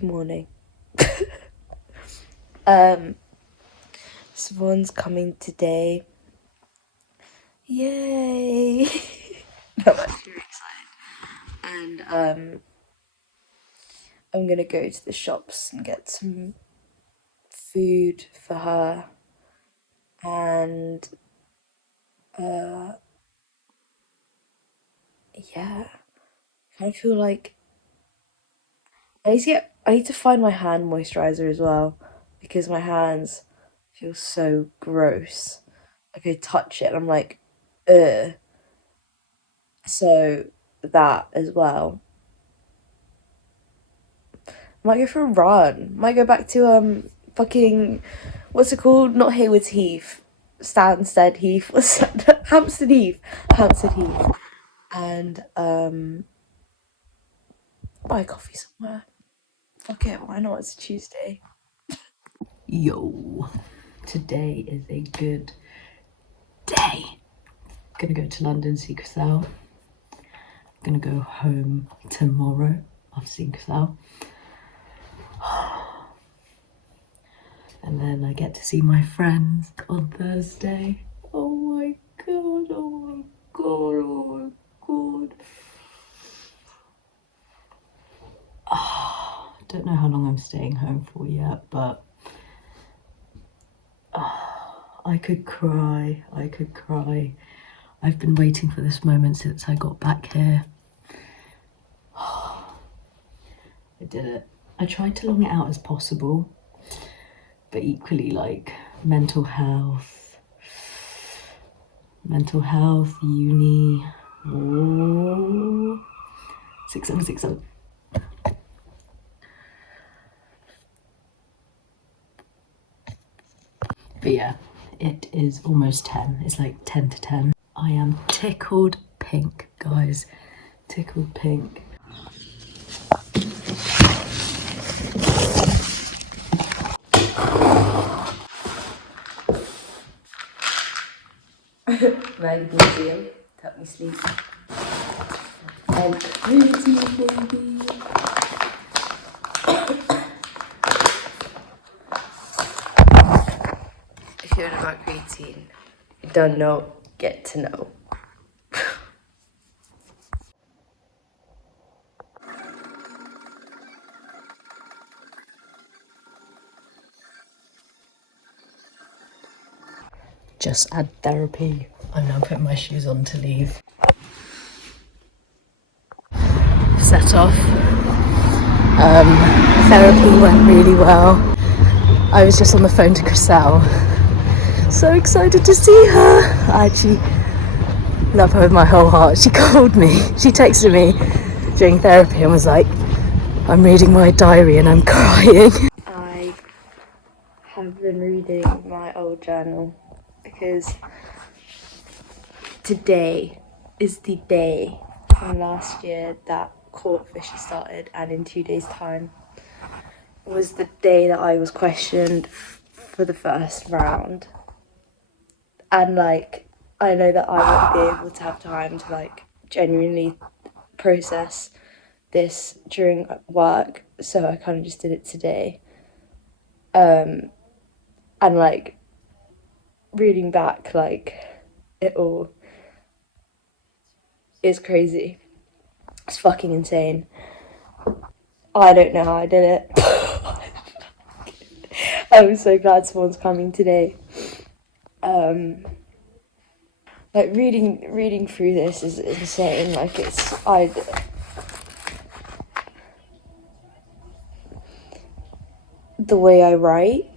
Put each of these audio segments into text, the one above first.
Good morning. Someone's coming today. Yay! I'm actually very excited. And I'm gonna go to the shops and get some food for her. And yeah. I kind of feel like I need to find my hand moisturizer as well, because my hands feel so gross. Like I touch it and I'm like, ugh. So that as well. Might go for a run. Might go back to fucking, what's it called? Not Haywards Heath. Stansted Heath. What's that? Hampstead Heath. Hampstead Heath. And buy coffee somewhere. Fuck it, why not? It's a Tuesday. Yo, today is a good day. Gonna go to London, see chriz&syv. Gonna go home tomorrow after seeing chriz&syv. And then I get to see my friends on Thursday. Oh my god, oh my god, oh my god. I don't know how long I'm staying home for yet, but I could cry, I could cry. I've been waiting for this moment since I got back here. I did it. I tried to long it out as possible, but equally, like, mental health, uni, 6767. But yeah, it is almost 10. It's like 10 to 10. I am tickled pink, guys. Tickled pink. Magnesium to help me sleep. And creatine, baby. If you don't know about creatine, you don't know, get to know. Just add therapy. I'm now putting my shoes on to leave. Set off. Therapy went really well. I was just on the phone to chriz&syv. So excited to see her. I actually love her with my whole heart. She called me. She texted me during therapy and was like, I'm reading my diary and I'm crying. I have been reading my old journal because today is the day from last year that court officially started, and in 2 days' time was the day that I was questioned for the first round. And like, I know that I won't be able to have time to like genuinely process this during work, so I kind of just did it today. And like, reading back, like, it all is crazy. It's fucking insane. I don't know how I did it. I'm so glad someone's coming today. Like, reading through this is insane. Like, the way I write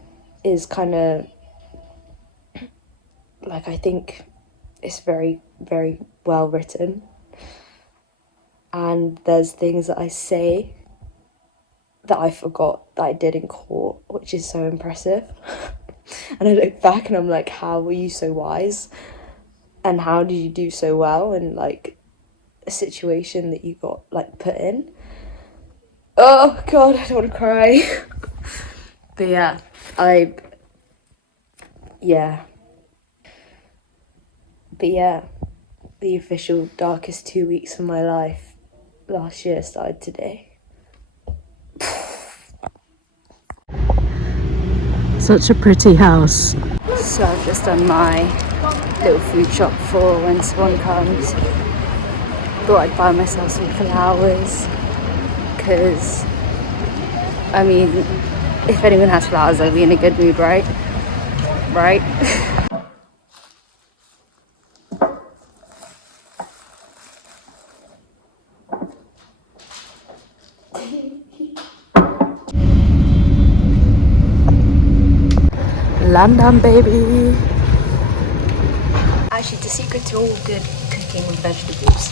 is kind of like, I think it's very, very well written. And there's things that I say that I forgot that I did in court, which is so impressive. And I look back and I'm like, how were you so wise? And how did you do so well in like a situation that you got like put in? Oh god, I don't want to cry. But yeah, the official darkest 2 weeks of my life last year started today. Such a pretty house. So I've just done my little food shop for when someone comes. Thought I'd buy myself some flowers, because I mean, if anyone has flowers, I'll be in a good mood, right? Right? London, baby. Actually, the secret to all good cooking with vegetables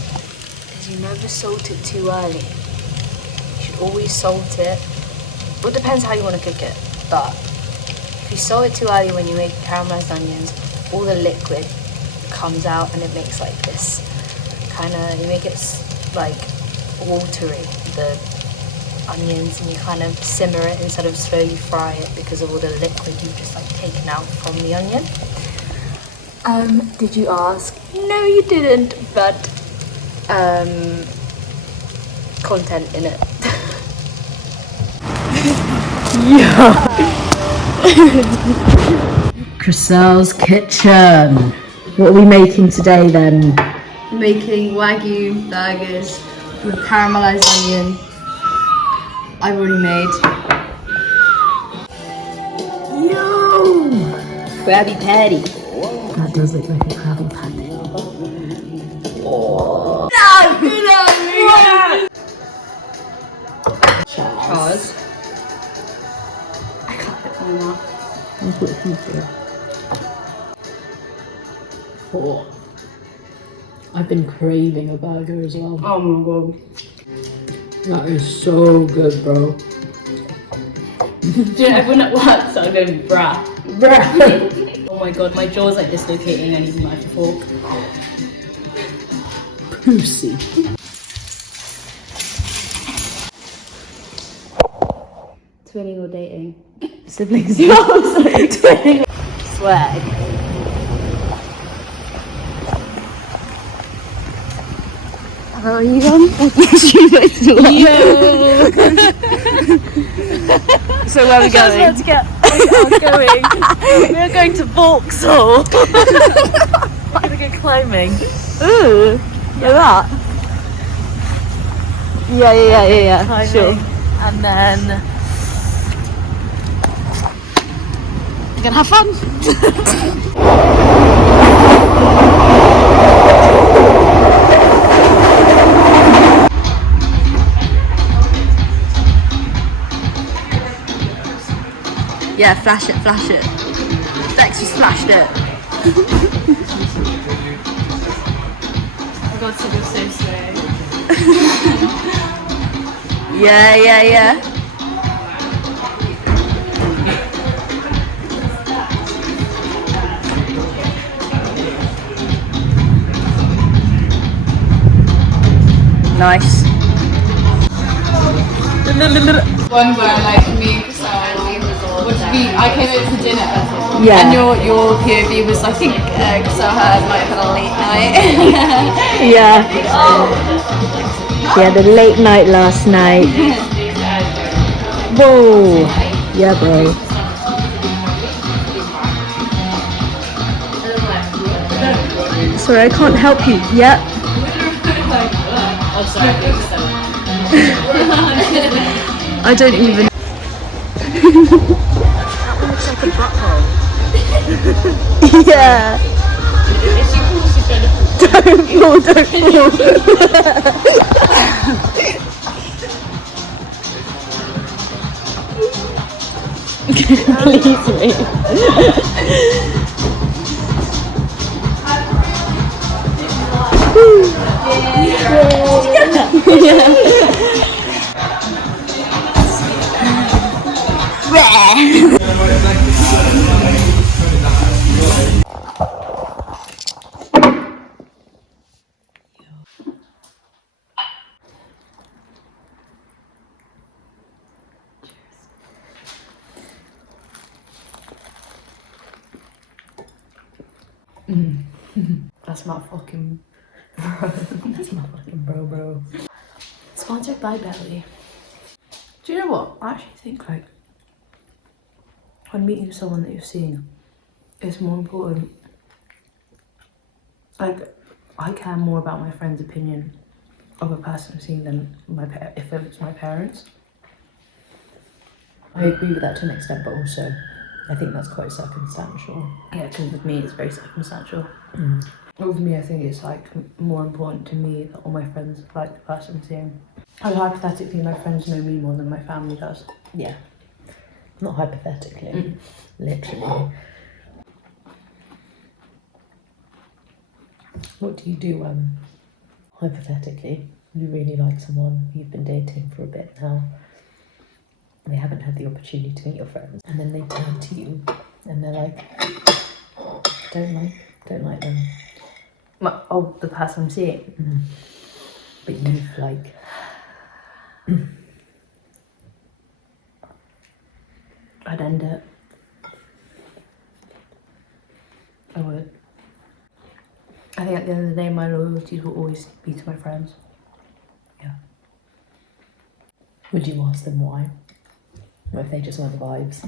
is you never salt it too early. You should always salt it. Well, it depends how you want to cook it, but if you salt it too early when you make caramelized onions, all the liquid comes out and it makes like this kind of, you make it like watery, the onions, and you kind of simmer it instead of slowly fry it because of all the liquid you've just like taken out from the onion. Did you ask? No, you didn't, but content in it. Yeah. Chriselle's kitchen. What are we making today then? Making Wagyu burgers with caramelized onion. I've already made. Yo! Krabby Patty. That does look like a Krabby Patty. Cheers. I can't put my mouth. Oh, I've been craving a burger as well. Oh my god. That is so good, bro. Do you know, everyone at work started going, bruh. Bruh. Oh my god, my jaw's like dislocating, I need a knife and fork. Pussy. Twinning or dating? Siblings. Twinning. Swag. How are you on? Yo! So where are we going? Let's get. We're going to Vauxhall. We're gonna go climbing. Ooh, look at that. Yeah. Climbing. Sure. And then we're gonna have fun. Yeah, flash it. Bex just flashed it. Oh god, so you're so slow. Yeah. Nice. One where like me and Chriselle, I came over for dinner, Yeah. and your POV was I think Chriselle might have had a late night. Yeah. She had a late night last night. Whoa. Yeah, bro. Sorry, I can't help you. Yep. Oh sorry, I don't even. That looks like a butthole. Yeah. Don't fall. Please, mate. That's my fucking bro. That's my fucking bro. Sponsored by Belly. Do you know what? I actually think like when meeting someone that you're seeing, it's more important. Like, I care more about my friend's opinion of a person I'm seeing than if it's my parents. I agree with that to an extent, but also I think that's quite circumstantial. Yeah, because with me it's very circumstantial. Mm. With me, I think it's like more important to me that all my friends like the person I'm seeing. And hypothetically, my friends know me more than my family does. Yeah. Not hypothetically, literally. What do you do hypothetically? You really like someone, you've been dating for a bit now, they haven't had the opportunity to meet your friends, and then they turn to you and they're like, don't like them. The person I'm seeing. But you've like I'd end it. I would. I think at the end of the day, my loyalties will always be to my friends. Yeah. Would you ask them why? Or if they just want vibes?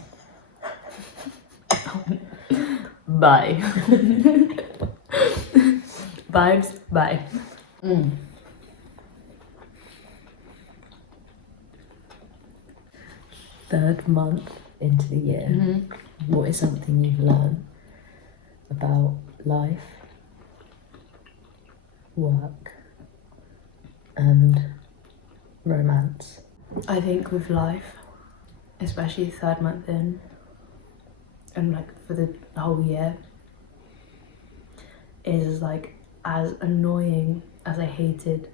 Bye. Vibes, bye. Third month into the year, what is something you've learned about life, work, and romance? I think with life, especially the third month in, and like for the whole year, is like, as annoying as I hated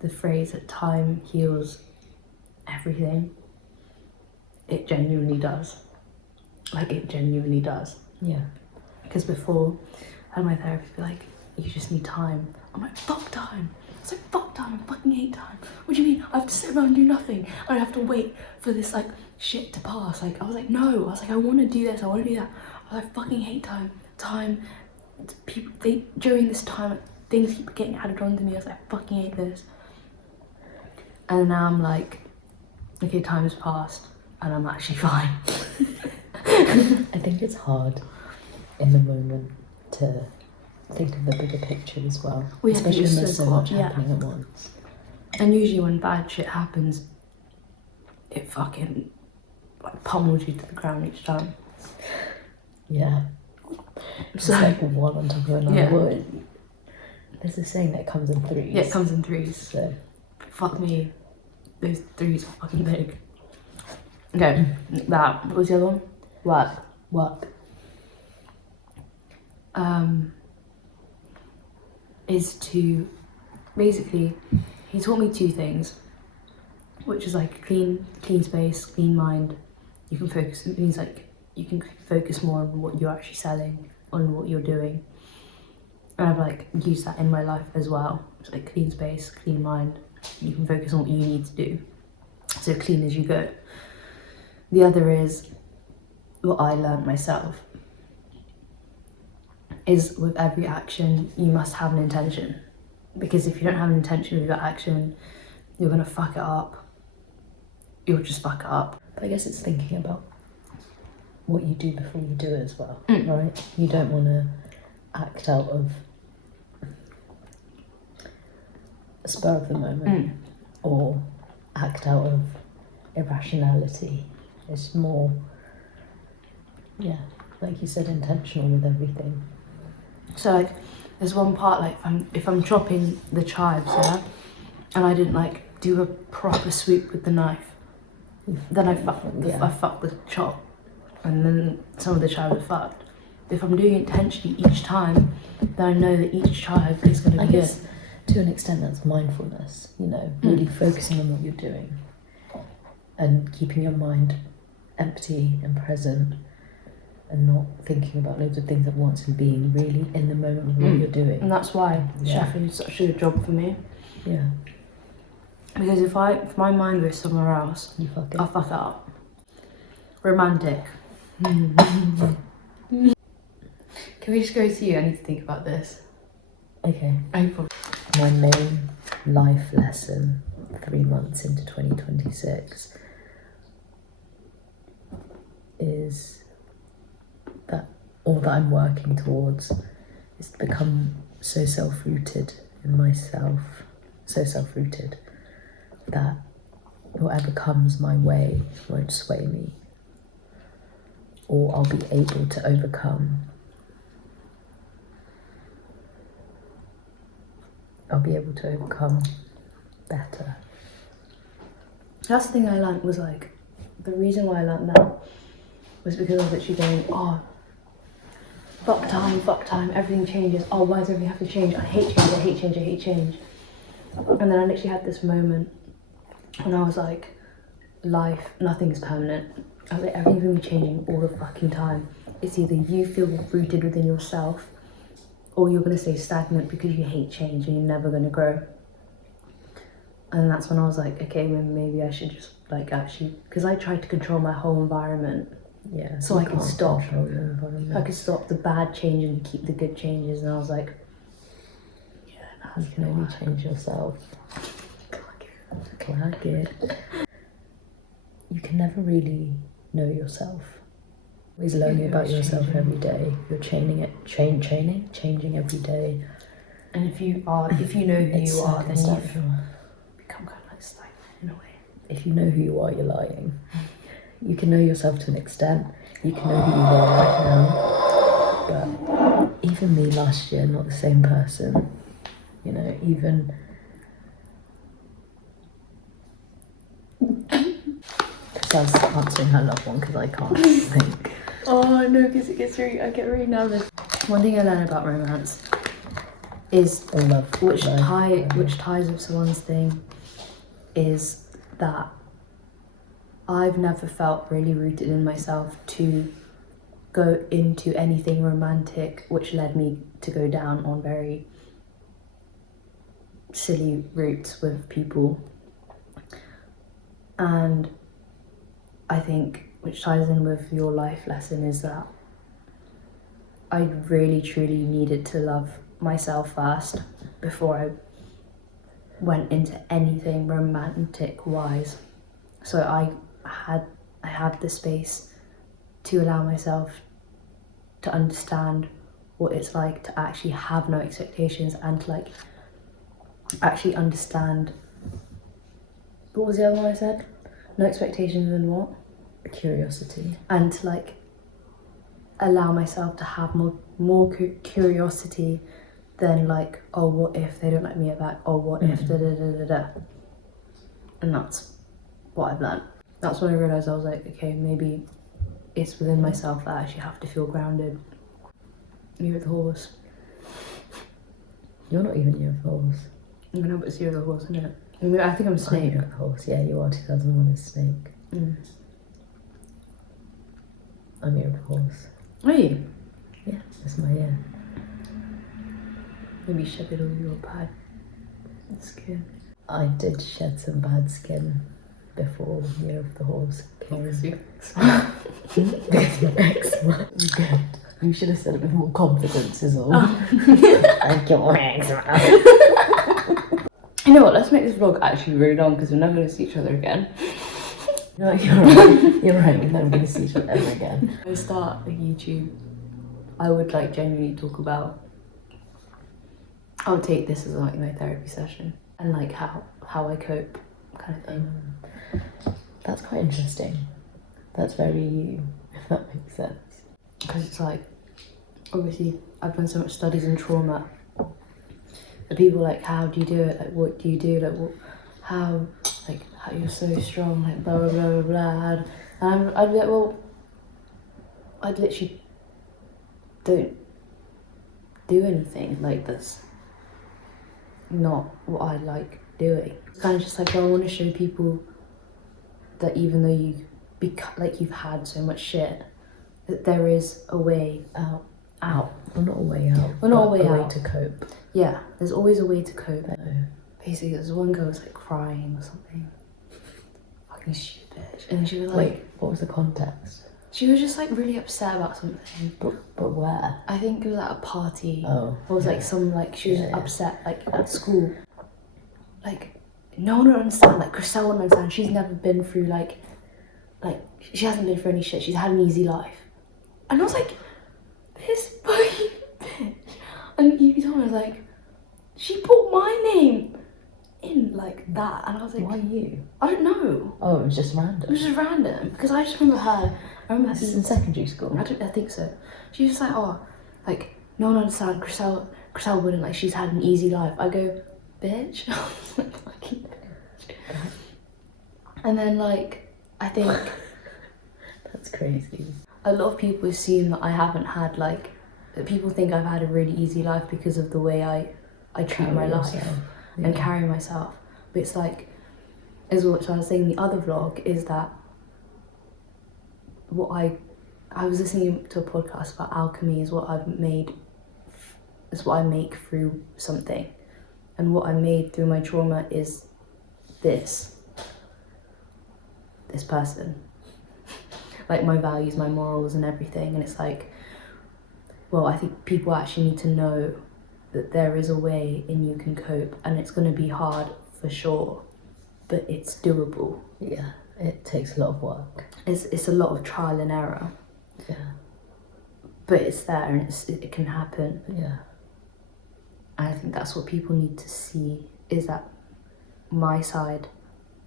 the phrase that time heals everything, it genuinely does. Like, it genuinely does. Yeah. Because before, I had my therapist be like, you just need time. I'm like, fuck time. It's like, fuck time, I fucking hate time. What do you mean? I have to sit around and do nothing. I have to wait for this like shit to pass. Like, I was like, no. I was like, I want to do this, I want to do that. I was like, I fucking hate time. Time, people, during this time, things keep getting added on to me. I was like, I fucking hate this. And now I'm like, okay, time has passed and I'm actually fine. I think it's hard in the moment to think of the bigger picture as well, Well, yeah, especially when there's so much yeah. happening at once. And usually when bad shit happens, it fucking like pummels you to the ground each time. Yeah. So It's like one on top of another. yeah. Well, there's this saying that it comes in threes. Yeah, it comes in threes. So Fuck me, those threes are fucking big. Okay, that. What was the other one? Work. Is to basically, he taught me two things, which is like clean space, clean mind. You can focus. It means like you can focus more on what you're actually selling, on what you're doing. And I've like used that in my life as well. It's like clean space, clean mind. You can focus on what you need to do. So clean as you go. The other is what I learned myself, is with every action you must have an intention, because if you don't have an intention with your action, you're gonna fuck it up. You'll just fuck it up. but I guess it's thinking about what you do before you do it as well, right? You don't want to act out of a spur of the moment or act out of irrationality. It's more, yeah, like you said, intentional with everything. So like, there's one part like if I'm chopping the chives, yeah, and I didn't like do a proper sweep with the knife, then I fucked the chop, and then some of the chives are fucked. If I'm doing it intentionally each time, then I know that each chive is going to I be guess good. to an extent that's mindfulness, you know, really focusing on what you're doing and keeping your mind empty and present and not thinking about loads of things at once and being really in the moment of what you're doing. And that's why Yeah. chefing is such a good job for me. Yeah, Because if my mind goes somewhere else, you fuck it. I'll fuck it up. Romantic. Can we just go to you? I need to think about this. Okay, April. my main life lesson 3 months into 2026 is or that I'm working towards, is to become so self-rooted in myself, so self-rooted that whatever comes my way won't sway me, or I'll be able to overcome. I'll be able to overcome better. That's the thing I learned was like, the reason why I learned that was because I was literally going, oh, fuck time, everything changes. Oh, why does everything have to change? I hate change. And then I literally had this moment when I was like, life, nothing is permanent. I was like, everything's gonna be changing all the fucking time. It's either you feel rooted within yourself, or you're gonna stay stagnant because you hate change and you're never gonna grow. And that's when I was like, okay, maybe I should just like actually, because I tried to control my whole environment. Yeah. So I could stop. I I could stop the bad change and keep the good changes. And I was like, yeah, no, you can only change yourself. Clag it. You can never really know yourself. Always learning about yourself every day. You're changing every day. and if you know who you are, then you become kind of like stagnant in a way. If you know who you are, you're lying. You can know yourself to an extent. You can know who you are right now. But even me last year, not the same person. You know, even... I was answering her loved one because I can't think. Oh no, because I get really nervous. One thing I learned about romance is Love, which ties with someone's thing is that I've never felt really rooted in myself to go into anything romantic, which led me to go down on very silly routes with people. And I think, which ties in with your life lesson, is that I really truly needed to love myself first before I went into anything romantic wise. So I had the space to allow myself to understand what it's like to actually have no expectations, and to like actually understand, what was the other one I said? No expectations and what? Curiosity. And to like allow myself to have more curiosity than like, oh, what if they don't like me back? Oh, what if da da da da da. And that's what I've learned. That's when I realised I was like, okay, maybe it's within myself that I actually have to feel grounded. Year of the horse. You're not even year of the horse. I know, but it's year of the horse, isn't it? I mean, I think I'm snake. Year of the horse, yeah, you are. 2001 is snake. I'm year of the horse. Are you? Yeah, that's my year. Maybe you shedded all your bad skin. I did shed some bad skin before year of the horse came. Obviously. Because your eczema. Good. You should have said it with more confidence is all. Like your eczema. You know what, let's make this vlog actually really long because we're never going to see each other again. No, you're right. You're right. We're never going to see each other ever again. When I start a YouTube, I would like genuinely talk about, I would take this as like my therapy session and like how I cope kind of thing. That's quite interesting. That's very you, if that makes sense. Because it's like, obviously I've done so much studies in trauma. The people like, how do you do it? Like, what do you do? Like, what, how you're so strong? Like, blah blah blah blah blah. And I'd be like, well, I'd literally don't do anything. Like, that's not what I like doing. It's kind of just like, well, I want to show people that even though you've had so much shit, that there is a way out. Well, not a way out. Well, not a way out. out. To cope. Yeah, there's always a way to cope. No. Basically, there's one girl was like crying or something. Fucking stupid. And then she was like, Wait, what was the context? she was just like really upset about something. But where? I think it was at a party. Oh. Or it was like some like she was upset like at school. Like no one would understand. Like Chriselle wouldn't understand. She's never been through like she hasn't been through any shit. She's had an easy life. And I was like, this fucking bitch. And you told me, I was like, she put my name in like that. And I was like, Why you? I don't know. Oh, it was just It random. was just random. Because I just remember her. I remember her This is being in secondary school. I think so. She was just like, oh, like, no one understands. Chriselle wouldn't, like, she's had an easy life. I go, bitch. I was like, fucking bitch. And then, like, I think That's crazy. a lot of people assume that I haven't had, like, that people think I've had a really easy life because of the way I treat my life and carry myself. But it's like, as what I was saying in the other vlog, is that what I was listening to a podcast about alchemy is what I've made, is what I make through something. And what I made through my trauma is this person. Like my values, my morals and everything. And it's like, well, I think people actually need to know that there is a way and you can cope, and it's going to be hard for sure, but it's doable. Yeah, it takes a lot of work. It's a lot of trial and error. Yeah. But it's there and it can happen. Yeah. And I think that's what people need to see, is that my side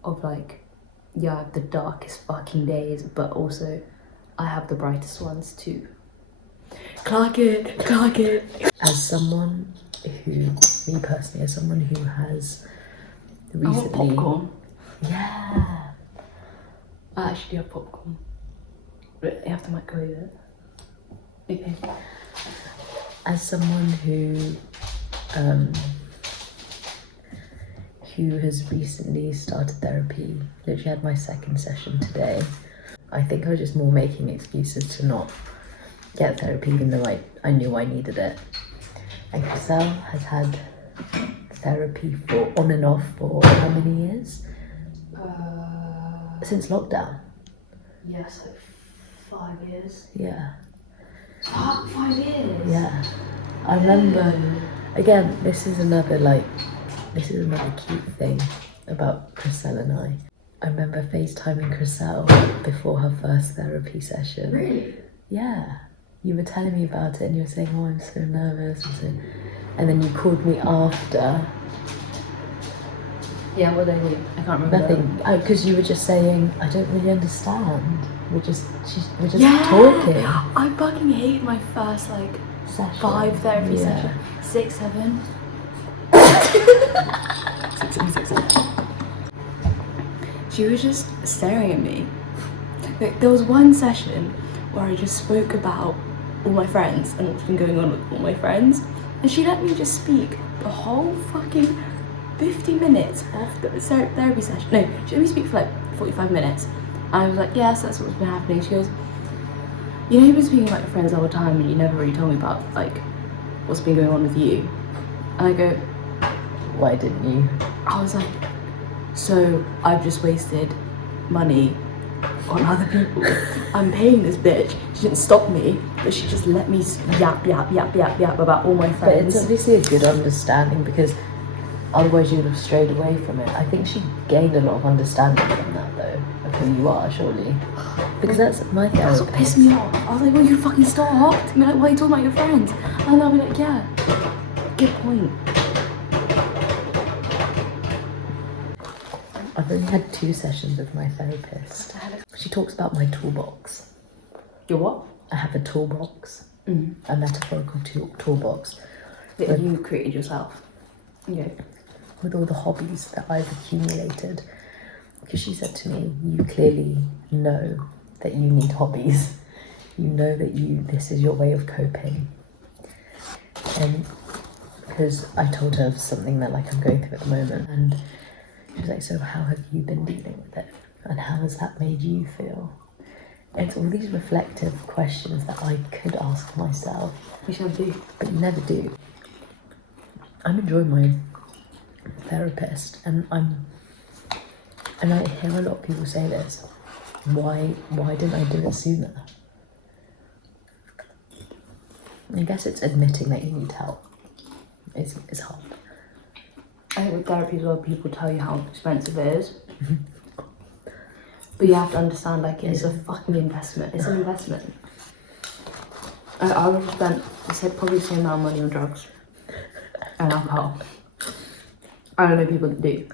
of like, yeah, I have the darkest fucking days, but also I have the brightest ones too. Clock it. As someone who, me personally, as someone who has I want recently... popcorn. Yeah. I actually do have popcorn. But you have to microwave it. Okay. As someone who has recently started therapy, literally had my second session today, I think I was just more making excuses to not get therapy, even though I knew I needed it. And Chriselle has had therapy for on and off for how many years? Since lockdown. Yes, like 5 years. Yeah. Fuck, 5 years. Yeah. I remember, again, this is another cute thing about Chriselle and I. I remember FaceTiming Chriselle before her first therapy session. Really? Yeah. You were telling me about it and you were saying, oh, I'm so nervous. And then you called me after. Yeah, what did I do? I can't remember. Nothing. Because you were just saying, I don't really understand. We're just Yeah. talking. I fucking hate my first like Session. 5 therapy Yeah. sessions. 6, 7. 6. She was just staring at me. Like, there was one session where I just spoke about all my friends and what's been going on with all my friends, and she let me just speak the whole fucking 50 minutes of the therapy session. No, she let me speak for like 45 minutes. And I was like, yes, that's what's been happening. She goes, you know, you've been speaking about your friends all the time and you never really told me about like what's been going on with you. And I go, Why didn't you? I was like, so I've just wasted money on other people. I'm paying this bitch. She didn't stop me, but she just let me yap about all my But friends. it's obviously a good understanding, because otherwise you would have strayed away from it. I think she gained a lot of understanding from that, though, of who you are, surely. Because that's my therapist. That's what pissed me off. I was like, well, you fucking stopped. I mean, like, why are you talking about your friends? And I'll be like, yeah, good point. I've only had 2 sessions with my therapist. She talks about my toolbox. Your what? I have a toolbox, a metaphorical toolbox, That you created yourself. Okay. with all the hobbies that I've accumulated. Because she said to me, you clearly know that you need hobbies. You know that this is your way of coping. And because I told her something that like I'm going through at the moment, and she was like, so how have you been dealing with it? And how has that made you feel? And it's all these reflective questions that I could ask myself. You shall do. But you never do. I'm enjoying my therapist, and I hear a lot of people say this. Why didn't I do it sooner? I guess it's admitting that you need help. It's hard. I think with therapy as well, people tell you how expensive it is. But you have to understand, like, it's a fucking investment. It's an investment. I would have spent, I said, probably the same amount of money on drugs and alcohol. I don't know people that do.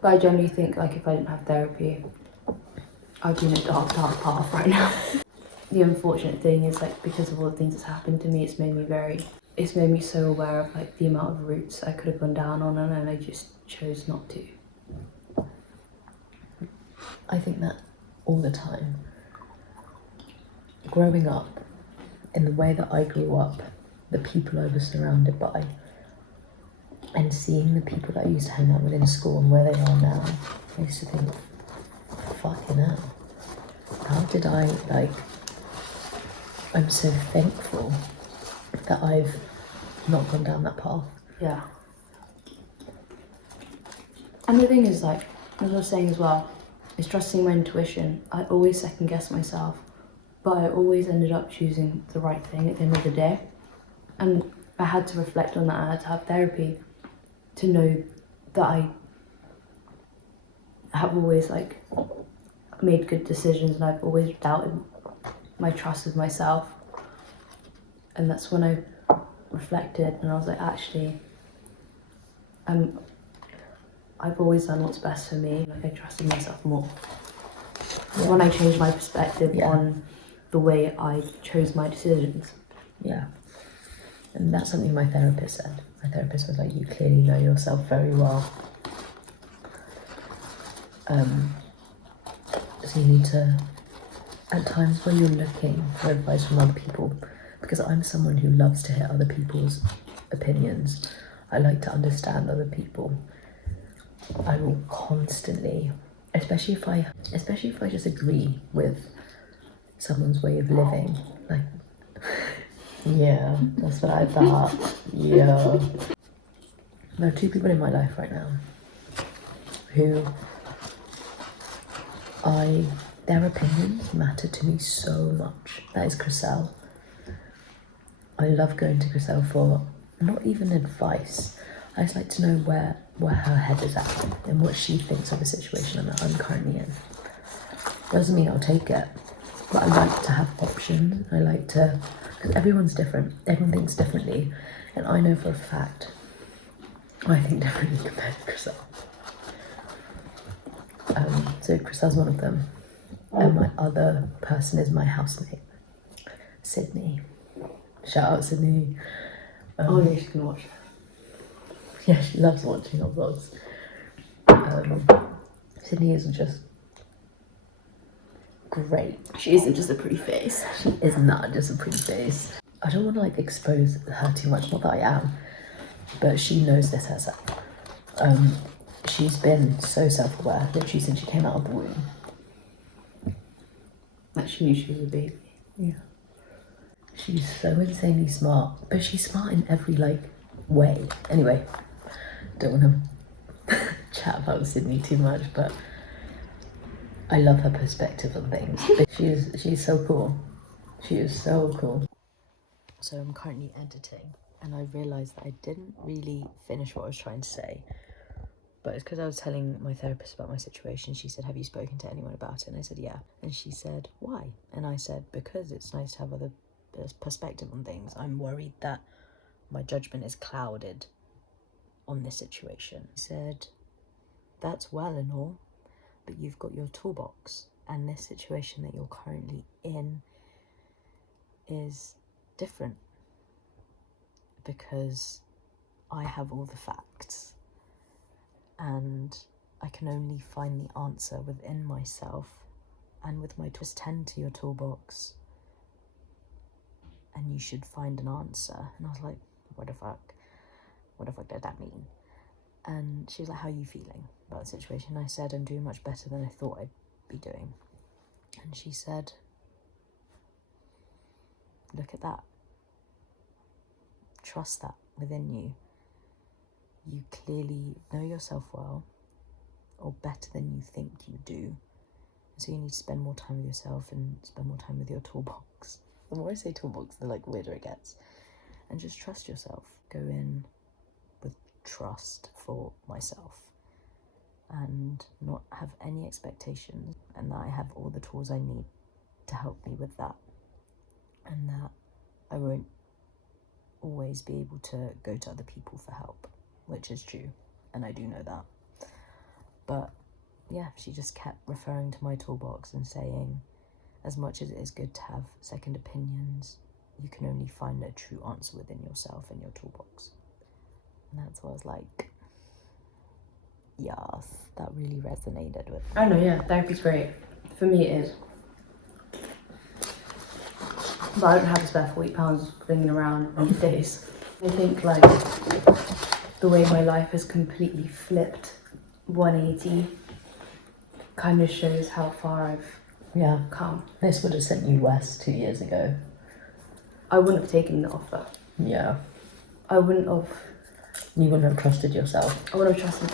But I generally think, like, if I didn't have therapy, I'd be in a dark path right now. The unfortunate thing is, like, because of all the things that's happened to me, it's made me so aware of, like, the amount of routes I could have gone down on, and I just chose not to. I think that all the time. Growing up, in the way that I grew up, the people I was surrounded by, and seeing the people that I used to hang out with in school and where they are now, I used to think, fucking hell, how did I, like, I'm so thankful that I've not gone down that path. Yeah. And the thing is, like, as I was saying as well, is trusting my intuition. I always second guess myself, but I always ended up choosing the right thing at the end of the day. And I had to reflect on that. I had to have therapy to know that I have always, like, made good decisions, and I've always doubted my trust with myself. And that's when I reflected and I was like, actually, I've always done what's best for me. Like, I trusted myself more. Yeah. When I changed my perspective on the way I chose my decisions. Yeah. And that's something my therapist said. My therapist was like, you clearly know yourself very well. So you need to, at times when you're looking for advice from other people, because I'm someone who loves to hear other people's opinions. I like to understand other people. I will constantly, especially if I just agree with someone's way of living, like, yeah, that's what I thought. Yeah. There are two people in my life right now who their opinions matter to me so much. That is Chriselle. I love going to Chriselle for not even advice. I just like to know where her head is at and what she thinks of the situation that I'm currently in. Doesn't mean I'll take it, but I like to have options. I like to, because everyone's different. Everyone thinks differently, and I know for a fact I think differently compared to Chriselle. So Chriselle's one of them, and my other person is my housemate, Sydney. Shout out Sydney. Oh, yeah, she's gonna watch. Yeah, she loves watching our vlogs. Sydney is just great. She isn't just a pretty face. She is not just a pretty face. I don't want to, like, expose her too much, not that I am, but she knows this herself. She's been so self-aware, literally since she came out of the womb. Like, she knew she was a baby. Yeah. She's so insanely smart, but she's smart in every, like, way. Anyway, don't want to chat about Sydney too much, but I love her perspective on things. She's so cool. She is so cool. So I'm currently editing, and I realised that I didn't really finish what I was trying to say. But it's because I was telling my therapist about my situation. She said, have you spoken to anyone about it? And I said, yeah. And she said, why? And I said, because it's nice to have other perspective on things. I'm worried that my judgment is clouded on this situation. She said, that's well and all, but you've got your toolbox, and this situation that you're currently in is different because I have all the facts. And I can only find the answer within myself and with my tools. Tend to your toolbox and you should find an answer. And I was like, what the fuck did that mean? And she was like, how are you feeling about the situation? And I said, I'm doing much better than I thought I'd be doing. And she said, look at that. Trust that within you. You clearly know yourself well, or better than you think you do. So you need to spend more time with yourself and spend more time with your toolbox. The more I say toolbox, the, like, weirder it gets. And just trust yourself. Go in with trust for myself and not have any expectations, and that I have all the tools I need to help me with that. and that I won't always be able to go to other people for help, which is true, and I do know that. But yeah, she just kept referring to my toolbox and saying, as much as it is good to have second opinions, you can only find a true answer within yourself and your toolbox. And that's what I was like, yes, that really resonated with me. I know, yeah, therapy's great. For me it is. But I don't have a spare £40 flinging around these days. I think like the way my life has completely flipped 180 kind of shows how far I've come. This would have sent you west 2 years ago. I wouldn't have taken the offer. Yeah. I wouldn't have. You wouldn't have trusted yourself. I would have trusted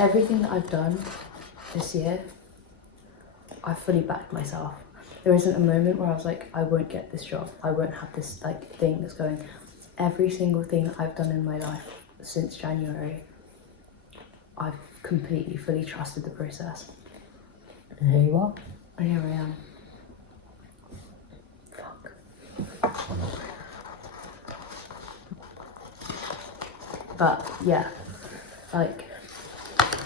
everything that I've done this year. I fully backed myself. There isn't a moment where I was like, I won't get this job. I won't have this like thing that's going. Every single thing that I've done in my life since January, I've completely, fully trusted the process. And here you are. And here I am. Fuck. But yeah, like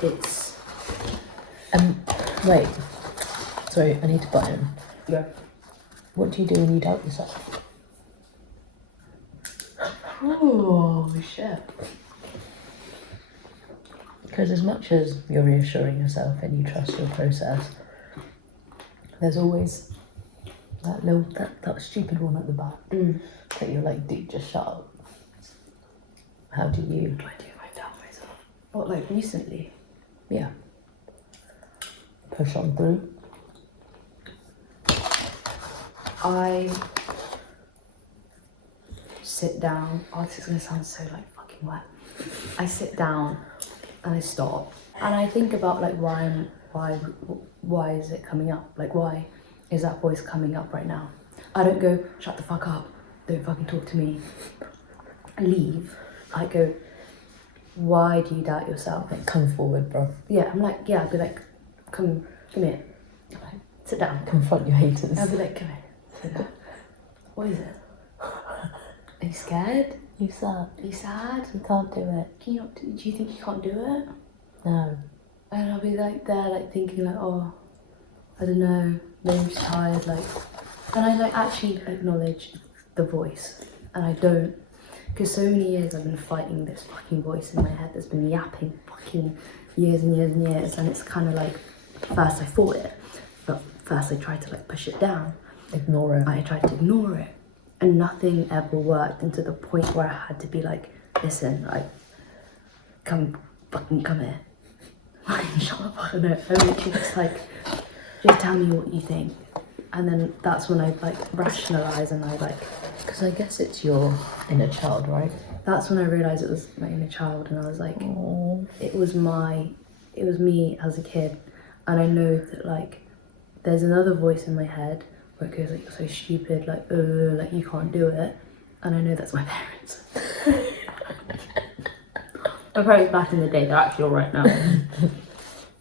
it's. Wait. Sorry, I need to butt in. Yeah. What do you do when you doubt yourself? Oh shit. Because as much as you're reassuring yourself and you trust your process, there's always that little, that stupid one at the back that you're like, dude, just shut up. How do you? What do I do if I doubt myself? What, like recently? Yeah. Push on through. I sit down. Oh, this is gonna sound so like fucking wet. I sit down and I stop and I think about like why is it coming up? Like why is that voice coming up right now? I don't go, shut the fuck up, don't fucking talk to me, leave. I go, why do you doubt yourself? Like, come forward, bro. Yeah, I'm like, yeah, I'd be like, come here. I'm like, sit down. Confront your haters. I'd be like, come here, sit down. What is it? Are you scared? You sad. Are you sad? You can't do it. Can you not do you think you can't do it? No. And I'll be like there, like thinking like, oh, I don't know, maybe I'm just tired, like, and I like actually acknowledge the voice, and I don't, because so many years I've been fighting this fucking voice in my head that's been yapping fucking years and years and years, and it's kind of like, first I fought it, but first I tried to like push it down. Ignore it. I tried to ignore it, and nothing ever worked, and to the point where I had to be like, listen, like, come here. Like, shut the fuck up. I'm literally just like, just tell me what you think. And then that's when I like rationalise and I like, because I guess it's your inner child, right? that's when I realised it was my inner child, and I was like, Aww. it was me as a kid. And I know that like, there's another voice in my head where it goes like, you're so stupid, like you can't do it. And I know that's my parents. My parents back in the day, they're actually alright now.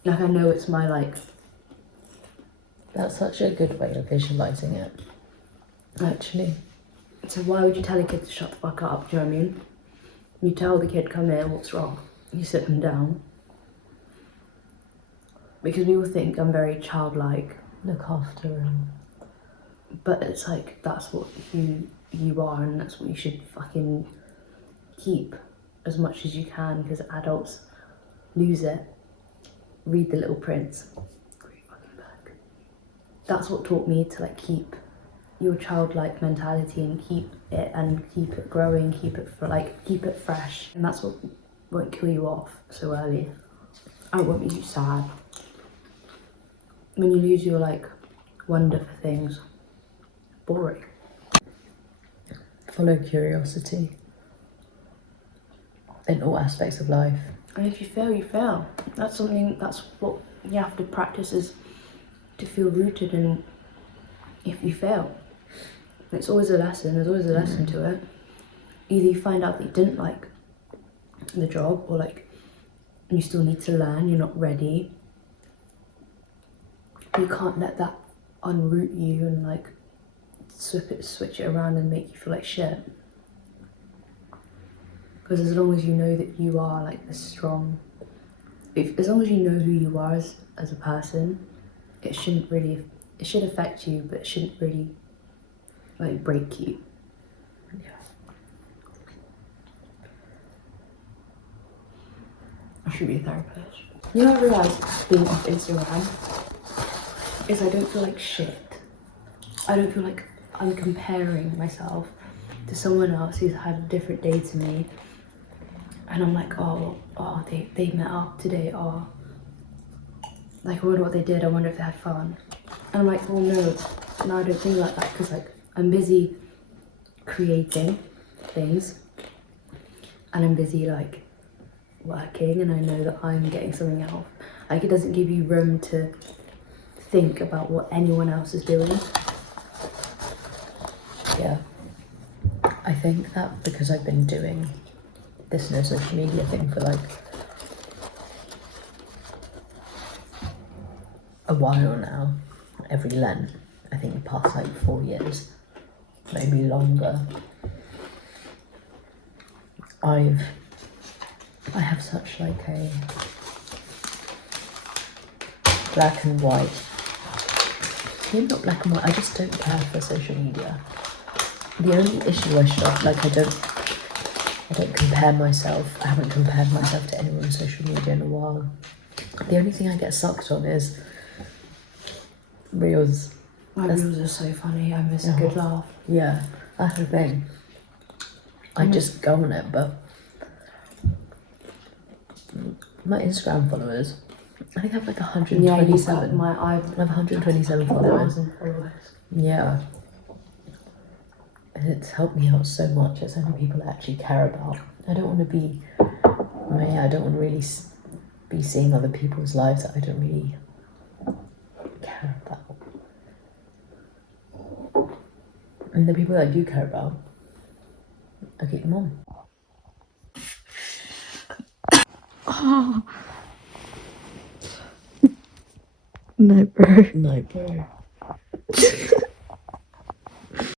Like I know it's my like. That's such a good way of visualising it, actually. So why would you tell a kid to shut the fuck up, do you know what I mean? You tell the kid, come here, what's wrong? You sit them down. Because people think I'm very childlike. Look after him. But it's like, that's what you are, and that's what you should fucking keep as much as you can, because adults lose it. Read The Little Prince. Great fucking book. That's what taught me to like keep your childlike mentality and keep it growing, keep it fresh. And that's what won't kill you off so early. And it won't make you sad. When you lose your like wonder for things, boring. Follow curiosity in all aspects of life. And if you fail, you fail. That's what you have to practice, is to feel rooted in if you fail. It's always a lesson, there's always a lesson to it. Either you find out that you didn't like the job, or like you still need to learn, you're not ready. You can't let that unroot you and like switch it around and make you feel like shit. Because as long as you know that you are like this strong, as long as you know who you are as a person, it should affect you, but it shouldn't really like break you. Yeah. I should be a therapist. You know, I realised being off Instagram is I don't feel like shit. I don't feel like I'm comparing myself to someone else who's had a different day to me. And I'm like, they met up today. Oh, like I wonder what they did. I wonder if they had fun. And I'm like, well, no, I don't think like that because like I'm busy creating things, and I'm busy like working, and I know that I'm getting something out. Like it doesn't give you room to think about what anyone else is doing. Yeah, I think that because I've been doing this no social media thing for like a while now, every Lent, I think the past like 4 years, maybe longer, I have such like a black and white, maybe not black and white, I just don't care for social media. The only issue I don't compare myself. I haven't compared myself to anyone on social media in a while. The only thing I get sucked on is reels. My reels are so funny. I miss a good laugh. Yeah, that's the thing. I just go on it, but my Instagram followers, I think I have like 127. Yeah, I have 127 followers. Yeah. And it's helped me out so much. It's only people I actually care about. I don't want to be, I don't want to really be seeing other people's lives that I don't really care about. And the people that I do care about, I keep them on. Oh. No, bro. No, bro.